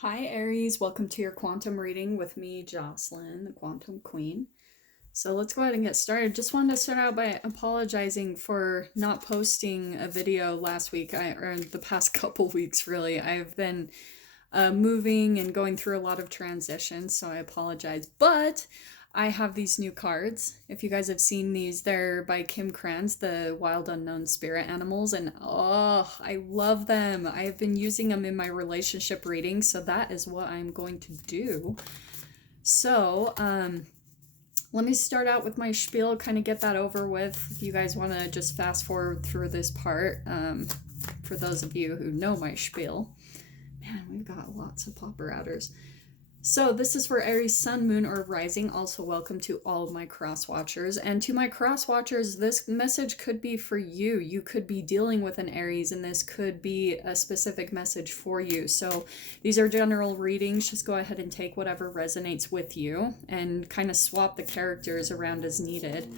Hi Aries, welcome to your quantum reading with me, Jocelyn, the Quantum Queen. So let's go ahead and get started. Just wanted to start out by apologizing for not posting a video last week, or the past couple weeks really. I've been moving and going through a lot of transitions, so I apologize. But I have these new cards. If you guys have seen these, they're by Kranz, the Wild Unknown Spirit Animals, and oh, I love them. I have been using them in my relationship reading, so that is what I'm going to do. So, let me start out with my spiel, kind of get that over with. If you guys want to just fast forward through this part, for those of you who know my spiel. Man, we've got lots of popper outers. So this is for Aries, Sun, Moon, or Rising. Also welcome to all of my cross watchers. And to my cross watchers, this message could be for you. You could be dealing with an Aries, and this could be a specific message for you. So these are general readings. Just go ahead and take whatever resonates with you and kind of swap the characters around as needed.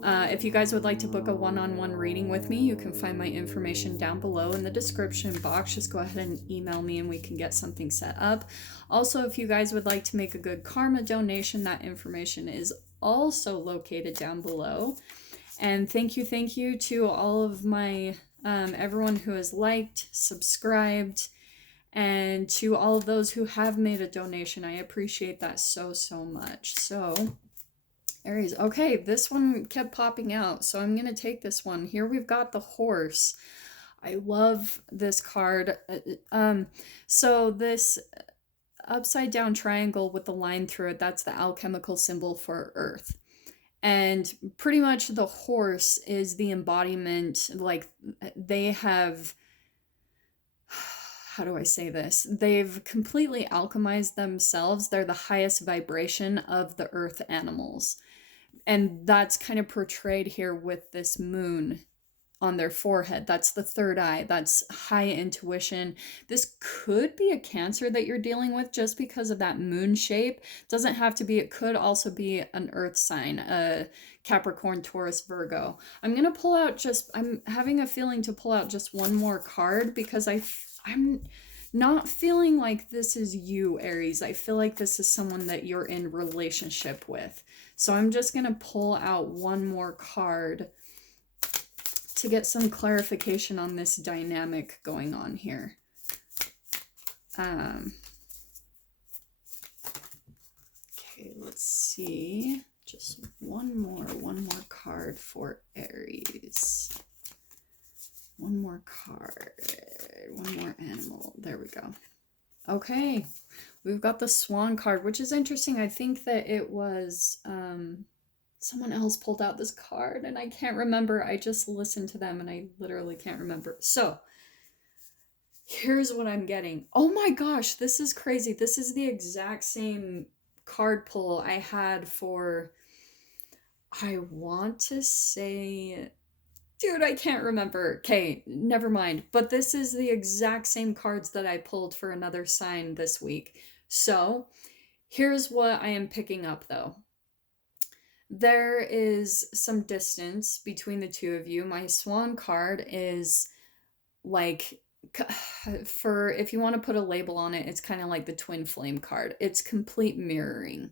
If you guys would like to book a one-on-one reading with me, you can find my information down below in the description box. Just go ahead and email me and we can get something set up. Also, if you guys would like to make a good karma donation, that information is also located down below. And thank you to all of my everyone who has liked, subscribed, and to all of those who have made a donation. I appreciate that so much. So Aries. Okay, this one kept popping out, so I'm going to take this one. Here we've got the horse. I love this card. So this upside down triangle with the line through it, that's the alchemical symbol for earth. And pretty much the horse is the embodiment, like they have, how do I say this? They've completely alchemized themselves. They're the highest vibration of the earth animals. And that's kind of portrayed here with this moon on their forehead. That's the third eye. That's high intuition. This could be a Cancer that you're dealing with just because of that moon shape. Doesn't have to be. It could also be an earth sign, a Capricorn, Taurus, Virgo. I'm going to pull out I'm having a feeling to pull out just one more card because I'm not feeling like this is you, Aries. I feel like this is someone that you're in relationship with. So I'm just going to pull out one more card to get some clarification on this dynamic going on here. Okay, let's see. Just one more card for Aries. One more card. One more animal. There we go. Okay. We've got the Swan card, which is interesting. I think that it was someone else pulled out this card and I can't remember. I just listened to them and I literally can't remember. So here's what I'm getting. Oh my gosh, this is crazy. This is the exact same card pull I had for, I want to say, dude, I can't remember. Okay, never mind. But this is the exact same cards that I pulled for another sign this week. So here's what I am picking up though. There is some distance between the two of you. My Swan card is like, for if you want to put a label on it, it's kind of like the Twin Flame card. It's complete mirroring.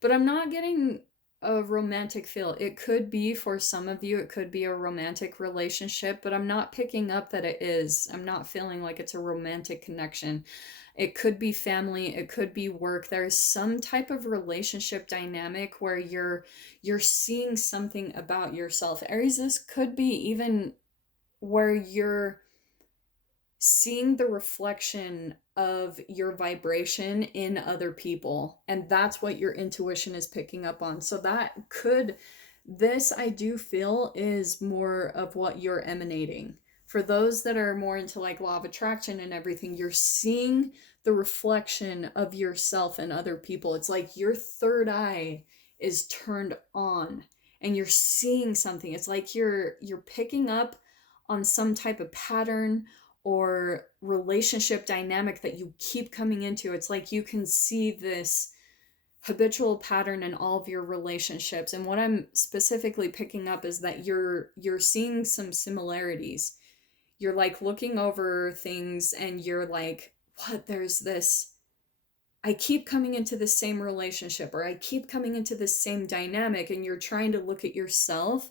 But I'm not getting a romantic feel. It could be for some of you, it could be a romantic relationship, but I'm not picking up that it is. I'm not feeling like it's a romantic connection. It could be family, it could be work. There's some type of relationship dynamic where you're seeing something about yourself. Aries, this could be even where you're seeing the reflection of your vibration in other people, and that's what your intuition is picking up on. So this I do feel is more of what you're emanating. For those that are more into like law of attraction and everything, you're seeing the reflection of yourself and other people. It's like your third eye is turned on and you're seeing something. It's like you're picking up on some type of pattern or relationship dynamic that you keep coming into. It's like you can see this habitual pattern in all of your relationships. And what I'm specifically picking up is that you're seeing some similarities. You're like looking over things and you're like, what, there's this, I keep coming into the same relationship, or I keep coming into the same dynamic, and you're trying to look at yourself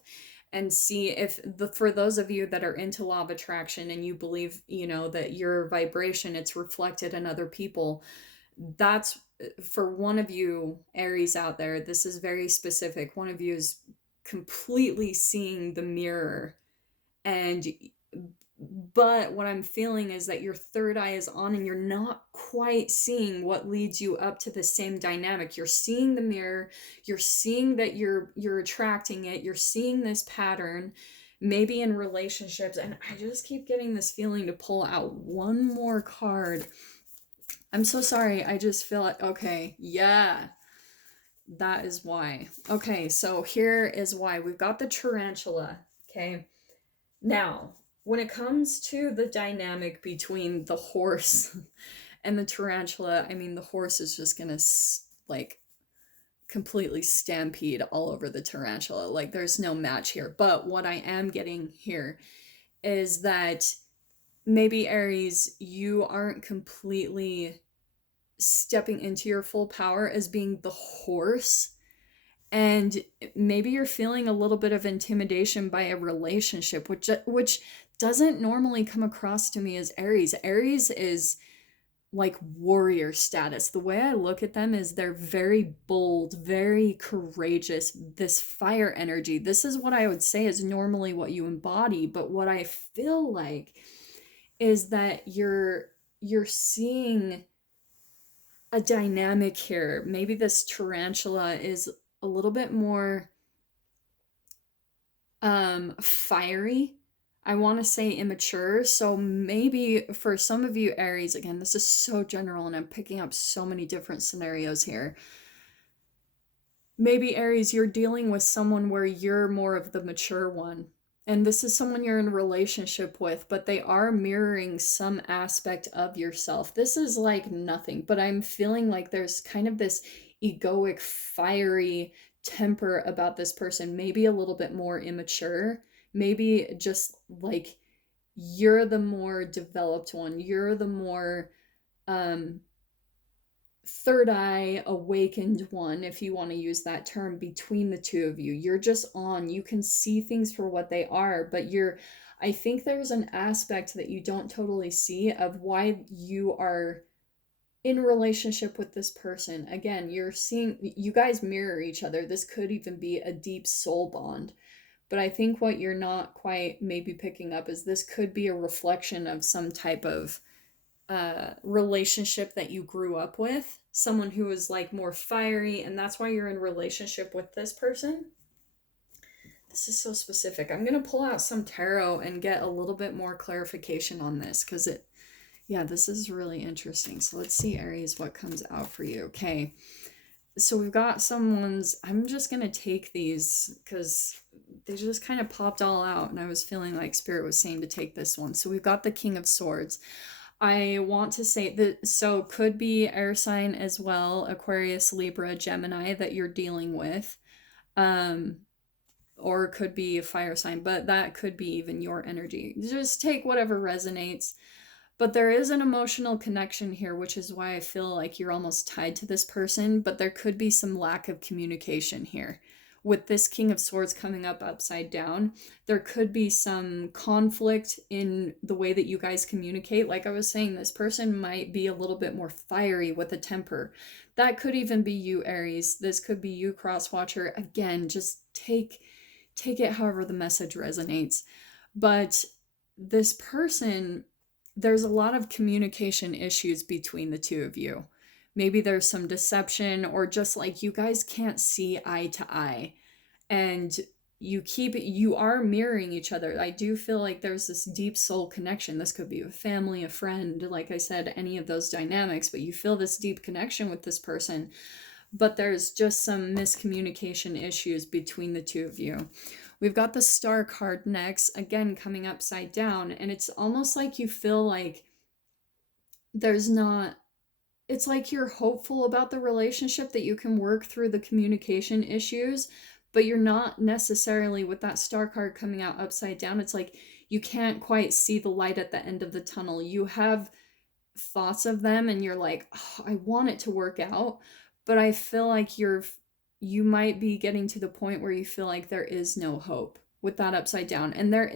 and see if for those of you that are into law of attraction and you believe, you know, that your vibration, it's reflected in other people. That's for one of you Aries out there, this is very specific. One of you is completely seeing the mirror, and but what I'm feeling is that your third eye is on and you're not quite seeing what leads you up to the same dynamic. You're seeing the mirror, you're seeing that you're attracting it, you're seeing this pattern, maybe in relationships. And I just keep getting this feeling to pull out one more card. I'm so sorry. I just feel like, okay, yeah, that is why. Okay, so here is why. We've got the tarantula, okay? Now, when it comes to the dynamic between the horse and the tarantula, I mean, the horse is just gonna like completely stampede all over the tarantula. Like, there's no match here. But what I am getting here is that maybe Aries, you aren't completely stepping into your full power as being the horse. And maybe you're feeling a little bit of intimidation by a relationship, which doesn't normally come across to me as Aries. Aries is like warrior status. The way I look at them is they're very bold, very courageous, this fire energy. This is what I would say is normally what you embody, but what I feel like is that you're seeing a dynamic here. Maybe this tarantula is a little bit more fiery. I want to say immature. So maybe for some of you Aries, again, this is so general and I'm picking up so many different scenarios here. Maybe Aries, you're dealing with someone where you're more of the mature one. And this is someone you're in a relationship with, but they are mirroring some aspect of yourself. This is like nothing, but I'm feeling like there's kind of this egoic, fiery temper about this person, maybe a little bit more immature, maybe just like you're the more developed one, you're the more third eye awakened one, if you want to use that term, between the two of you. You're just on, you can see things for what they are, but I think there's an aspect that you don't totally see of why you are in relationship with this person. Again, you're seeing, you guys mirror each other. This could even be a deep soul bond. But I think what you're not quite maybe picking up is this could be a reflection of some type of relationship that you grew up with. Someone who is like more fiery, and that's why you're in relationship with this person. This is so specific. I'm going to pull out some tarot and get a little bit more clarification on this because this is really interesting. So let's see, Aries, what comes out for you. Okay. So we've got someone's, I'm just going to take these because they just kind of popped all out and I was feeling like Spirit was saying to take this one. So we've got the King of Swords. I want to say that, so could be air sign as well, Aquarius, Libra, Gemini that you're dealing with. Or it could be a fire sign, but that could be even your energy. Just take whatever resonates. But there is an emotional connection here, which is why I feel like you're almost tied to this person, but there could be some lack of communication here. With this King of Swords coming up upside down, there could be some conflict in the way that you guys communicate. Like I was saying, this person might be a little bit more fiery with a temper. That could even be you, Aries. This could be you, Crosswatcher. Again, just take it however the message resonates. But this person, there's a lot of communication issues between the two of you. Maybe there's some deception, or just like you guys can't see eye to eye, and you are mirroring each other. I do feel like there's this deep soul connection. This could be a family, a friend, like I said, any of those dynamics, but you feel this deep connection with this person, but there's just some miscommunication issues between the two of you. We've got the Star card next, again coming upside down, and it's almost like you feel like it's like you're hopeful about the relationship, that you can work through the communication issues, but you're not necessarily, with that Star card coming out upside down, it's like you can't quite see the light at the end of the tunnel. You have thoughts of them and you're like, oh, I want it to work out, but I feel like you might be getting to the point where you feel like there is no hope with that upside down. And there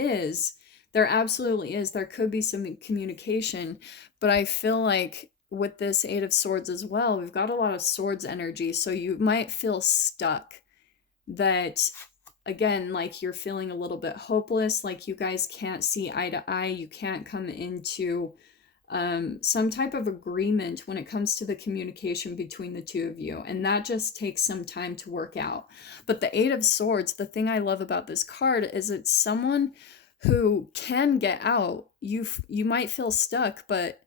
absolutely is. There could be some communication, but I feel like with this Eight of Swords as well, we've got a lot of swords energy. So you might feel stuck, that again, like you're feeling a little bit hopeless, like you guys can't see eye to eye. You can't come into some type of agreement when it comes to the communication between the two of you. And that just takes some time to work out. But the Eight of Swords, the thing I love about this card is it's someone who can get out. You might feel stuck, but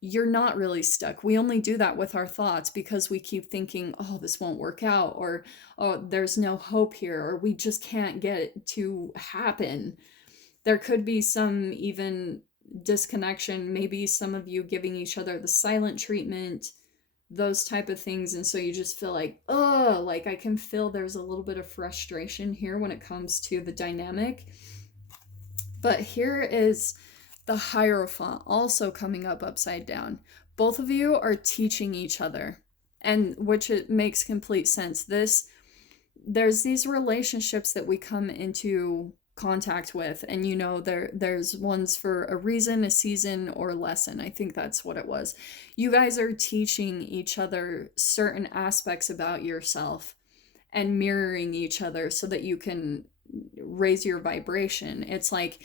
you're not really stuck. We only do that with our thoughts because we keep thinking, oh, this won't work out, or oh, there's no hope here, or we just can't get it to happen. There could be some even disconnection, maybe some of you giving each other the silent treatment, those type of things. And so you just feel like, oh, like I can feel there's a little bit of frustration here when it comes to the dynamic. But here is the Hierophant also coming up upside down. Both of you are teaching each other, and which it makes complete sense. There's these relationships that we come into contact with, and you know, there's ones for a reason, a season, or a lesson. I think that's what it was. You guys are teaching each other certain aspects about yourself and mirroring each other so that you can raise your vibration. It's like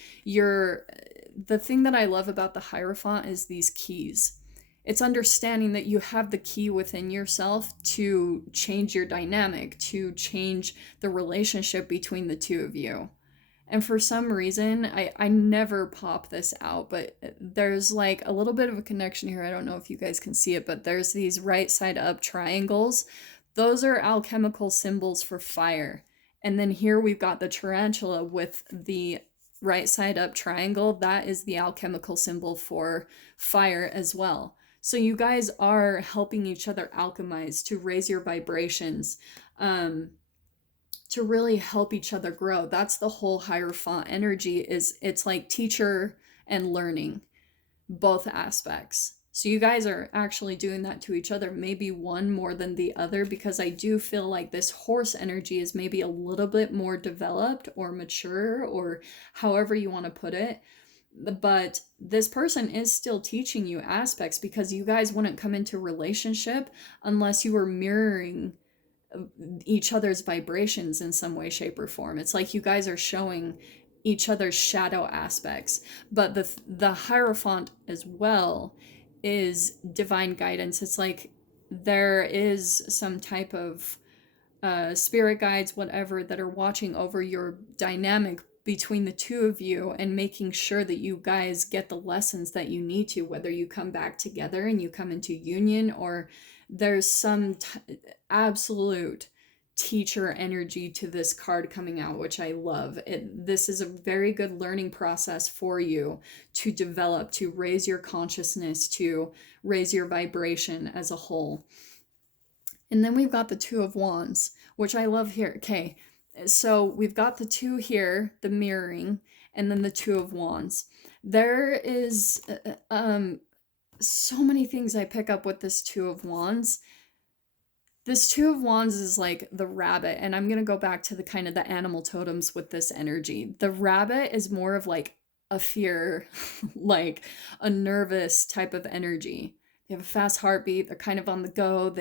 the thing that I love about the Hierophant is these keys. It's understanding that you have the key within yourself to change your dynamic, to change the relationship between the two of you. And for some reason, I never pop this out, but there's like a little bit of a connection here. I don't know if you guys can see it, but there's these right side up triangles. Those are alchemical symbols for fire. And then here we've got the tarantula with the right side up triangle. That is the alchemical symbol for fire as well. So you guys are helping each other alchemize to raise your vibrations, to really help each other grow. That's the whole Hierophant energy. It's like teacher and learning, both aspects. So you guys are actually doing that to each other, maybe one more than the other, because I do feel like this horse energy is maybe a little bit more developed or mature, or however you want to put it. But this person is still teaching you aspects, because you guys wouldn't come into relationship unless you were mirroring each other's vibrations in some way, shape, or form. It's like you guys are showing each other's shadow aspects. But the Hierophant as well is divine guidance. It's like there is some type of spirit guides, whatever, that are watching over your dynamic between the two of you and making sure that you guys get the lessons that you need to, whether you come back together and you come into union, or there's some absolute teacher energy to this card coming out, which I love. This is a very good learning process for you to develop, to raise your consciousness, to raise your vibration as a whole. And then we've got the Two of Wands, which I love here. Okay, so we've got the two here, the mirroring, and then the Two of Wands. There is so many things I pick up with this Two of Wands. This Two of Wands is like the rabbit, and I'm going to go back to the kind of the animal totems with this energy. The rabbit is more of like a fear, like a nervous type of energy. They have a fast heartbeat. They're kind of on the go.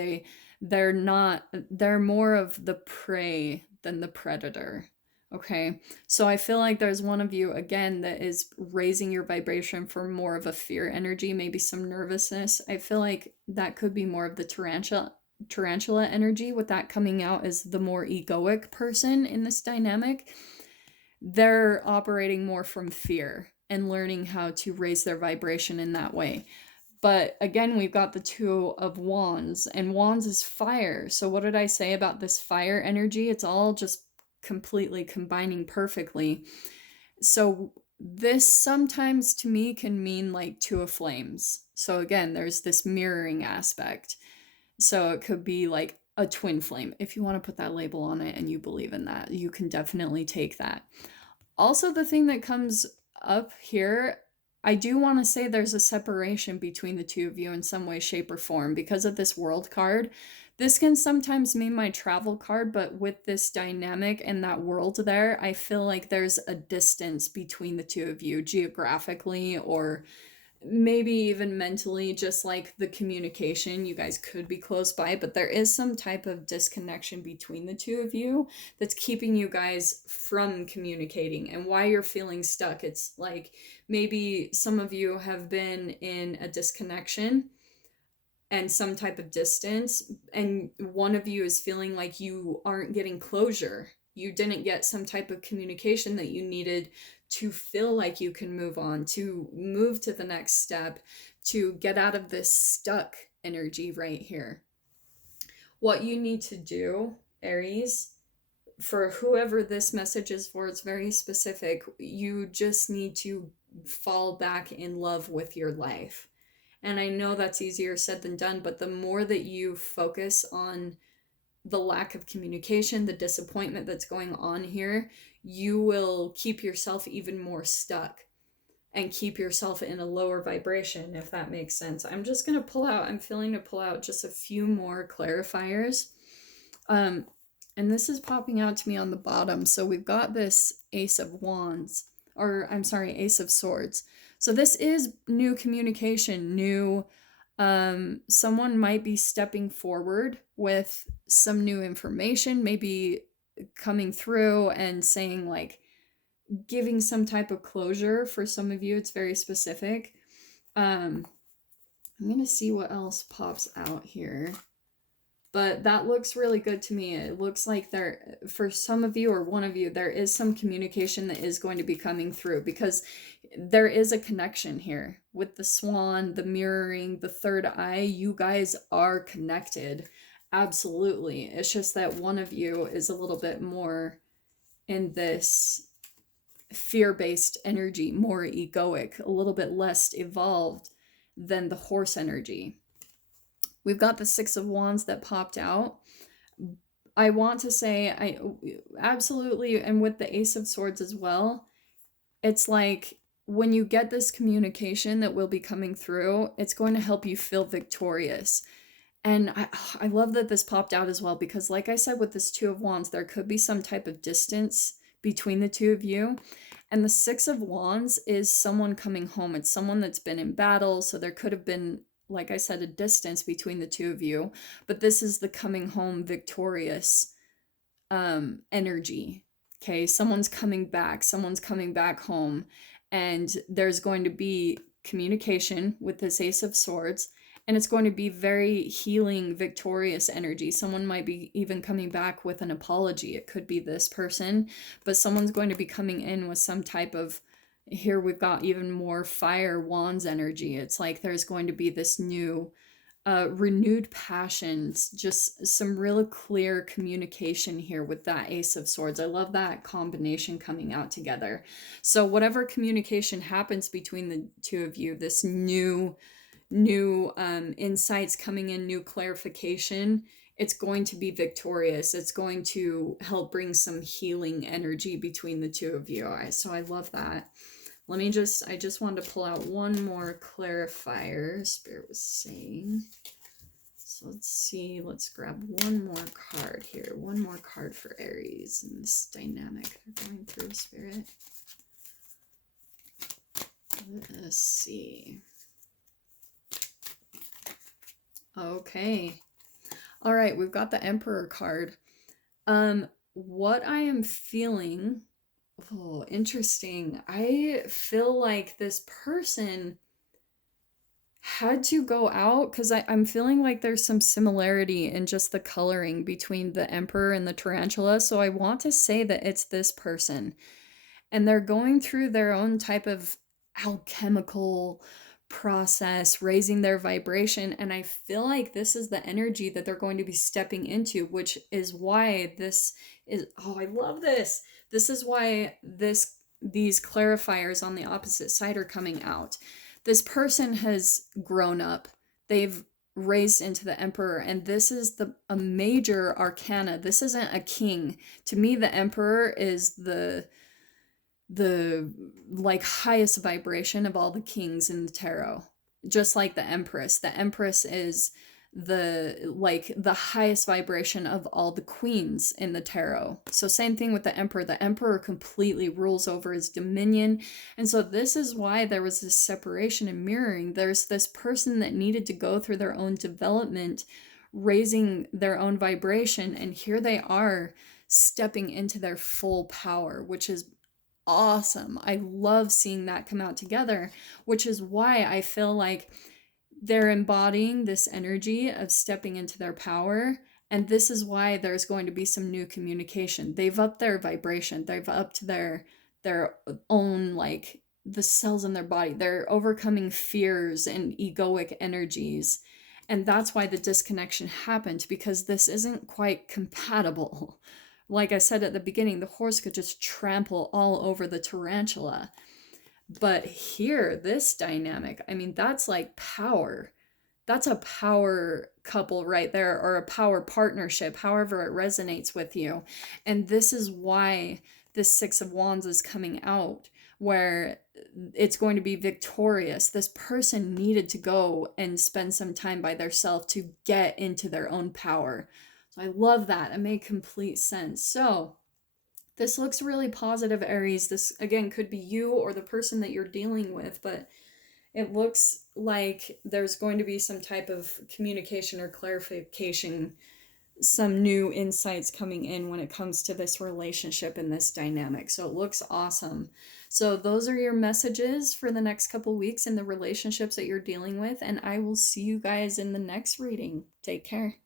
They're more of the prey than the predator. Okay, so I feel like there's one of you again that is raising your vibration for more of a fear energy, maybe some nervousness. I feel like that could be more of the tarantula energy, with that coming out as the more egoic person in this dynamic. They're operating more from fear and learning how to raise their vibration in that way. But again, we've got the Two of Wands, and Wands is fire. So what did I say about this fire energy? It's all just completely combining perfectly. So this sometimes to me can mean like Two of Flames. So again, there's this mirroring aspect. So it could be like a twin flame. If you want to put that label on it and you believe in that, you can definitely take that. Also, the thing that comes up here I do want to say there's a separation between the two of you in some way, shape, or form because of this world card. This can sometimes mean my travel card, but with this dynamic and that world there, I feel like there's a distance between the two of you geographically or maybe even mentally, just like the communication. You guys could be close by, but there is some type of disconnection between the two of you that's keeping you guys from communicating. And why you're feeling stuck, it's like maybe some of you have been in a disconnection and some type of distance, and one of you is feeling like you aren't getting closure. You didn't get some type of communication that you needed to feel like you can move on, to move to the next step, to get out of this stuck energy right here. What you need to do, Aries, for whoever this message is for, it's very specific. You just need to fall back in love with your life. And I know that's easier said than done, but the more that you focus on the lack of communication, the disappointment that's going on here, you will keep yourself even more stuck and keep yourself in a lower vibration, if that makes sense. I'm just going to pull out, I'm feeling to pull out just a few more clarifiers. And this is popping out to me on the bottom. So we've got this Ace of Wands, or I'm sorry, Ace of Swords. So this is new communication, new, someone might be stepping forward with some new information, maybe coming through and saying like, giving some type of closure. For some of you, it's very specific. I'm going to see what else pops out here. But that looks really good to me. It looks like there, for some of you or one of you, there is some communication that is going to be coming through because there is a connection here with the swan, the mirroring, the third eye. You guys are connected. Absolutely. It's just that one of you is a little bit more in this fear-based energy, more egoic, a little bit less evolved than the horse energy. We've got the Six of Wands that popped out. I want to say, I absolutely, and with the Ace of Swords as well, it's like when you get this communication that will be coming through, it's going to help you feel victorious. And I love that this popped out as well, because like I said, with this Two of Wands, there could be some type of distance between the two of you. And the Six of Wands is someone coming home. It's someone that's been in battle. So there could have been, like I said, a distance between the two of you, but this is the coming home victorious energy. Okay, someone's coming back home, and there's going to be communication with this Ace of Swords, and it's going to be very healing, victorious energy. Someone might be even coming back with an apology. It could be this person, but someone's going to be coming in with some type of, here we've got even more fire wands energy. It's like there's going to be this new renewed passions, just some real clear communication here with that Ace of Swords. I love that combination coming out together. So whatever communication happens between the two of you, this new insights coming in, new clarification, it's going to be victorious. It's going to help bring some healing energy between the two of you. So I love that. I just wanted to pull out one more clarifier, Spirit was saying. So let's see, let's grab one more card here. One more card for Aries and this dynamic they're going through, Spirit. Let's see. Okay. All right, we've got the Emperor card. What I am feeling, oh, interesting. I feel like this person had to go out because I'm feeling like there's some similarity in just the coloring between the Emperor and the Tarantula. So I want to say that it's this person. And they're going through their own type of alchemical process, raising their vibration. And I feel like this is the energy that they're going to be stepping into, which is why this is, oh, I love this. This is why these clarifiers on the opposite side are coming out. This person has grown up. They've raised into the Emperor, and this is a major arcana. This isn't a king. To me, the Emperor is the like highest vibration of all the kings in the tarot. Just like the Empress. The Empress is the highest vibration of all the queens in the tarot. So same thing with the Emperor. The Emperor completely rules over his dominion. And so this is why there was this separation and mirroring. There's this person that needed to go through their own development, raising their own vibration, and here they are stepping into their full power, which is awesome. I love seeing that come out together, which is why I feel like they're embodying this energy of stepping into their power. And this is why there's going to be some new communication. They've upped their vibration. They've upped their own, like, the cells in their body. They're overcoming fears and egoic energies. And that's why the disconnection happened, because this isn't quite compatible. Like I said at the beginning, the horse could just trample all over the tarantula. But here, this dynamic, I mean, that's like power. That's a power couple right there, or a power partnership, however it resonates with you. And this is why this Six of Wands is coming out, where it's going to be victorious. This person needed to go and spend some time by themselves to get into their own power. So I love that. It made complete sense. So this looks really positive, Aries. This, again, could be you or the person that you're dealing with, but it looks like there's going to be some type of communication or clarification, some new insights coming in when it comes to this relationship and this dynamic. So it looks awesome. So those are your messages for the next couple weeks in the relationships that you're dealing with, and I will see you guys in the next reading. Take care.